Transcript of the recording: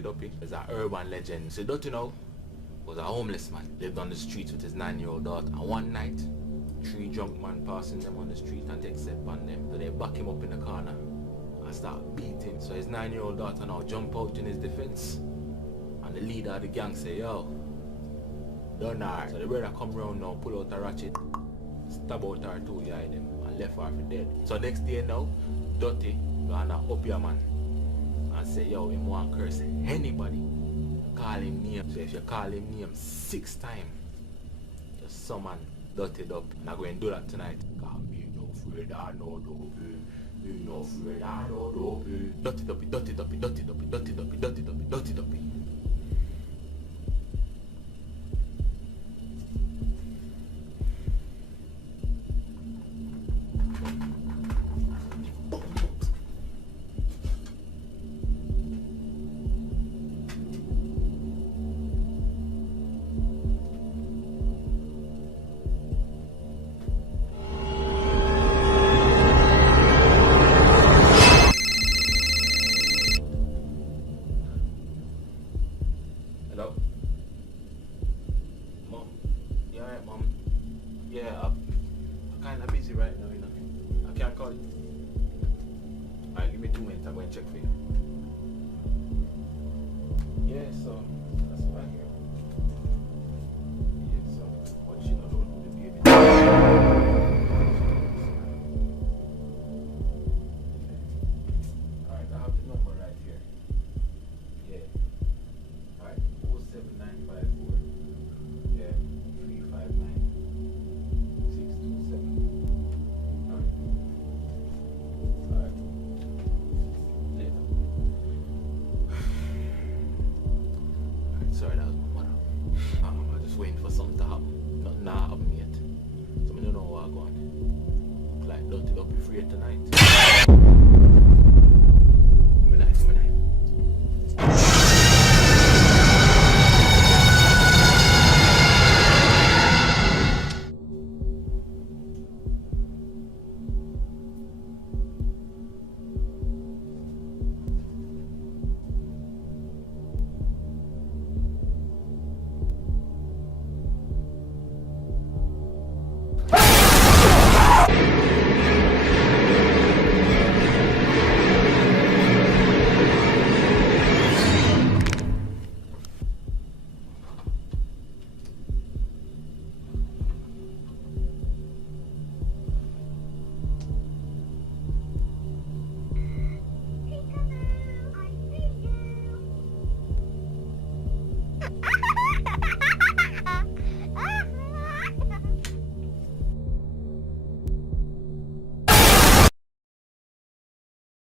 Duppy is an urban legend. So Dutty now was a homeless man, lived on the streets with his 9-year-old daughter. And one night, 3 drunk men passing them on the street and take step on them. So they back him up in the corner and start beating. So his 9-year-old daughter now jump out in his defense. And the leader of the gang say, yo, don't her. So the brother come round now, pull out a ratchet, stab out her 2 eye them and left her for dead. So next day now, Dutty gonna Obeah man and say, yo, him want curse anybody. Call him name. So if you call him name 6 times, just summon Dutty up. And I'm going to do that tonight. Cause me no afraid I no Duppy. Me no afraid I no Duppy. Dutty Duppy, Dutty Duppy, Dutty Duppy, Dutty Duppy, Dutty Duppy, Dutty Duppy. Hello? Mom? You alright, Mom? Yeah, I'm kinda busy right now, you know. I can't call you. Alright, give me 2 minutes, I'm going to check for you. Yeah, so, that's what I hear. Yeah, so, what she not doing with the baby? Alright, I have the number right here. Yeah. Alright, 07954. Yeah, 359 627. Alright. Alright. Later. Alright, sorry, that was my mother. I'm just waiting for something to happen. Nothing happened yet. So I don't know what I'm going. Look like Dutty Duppy free tonight.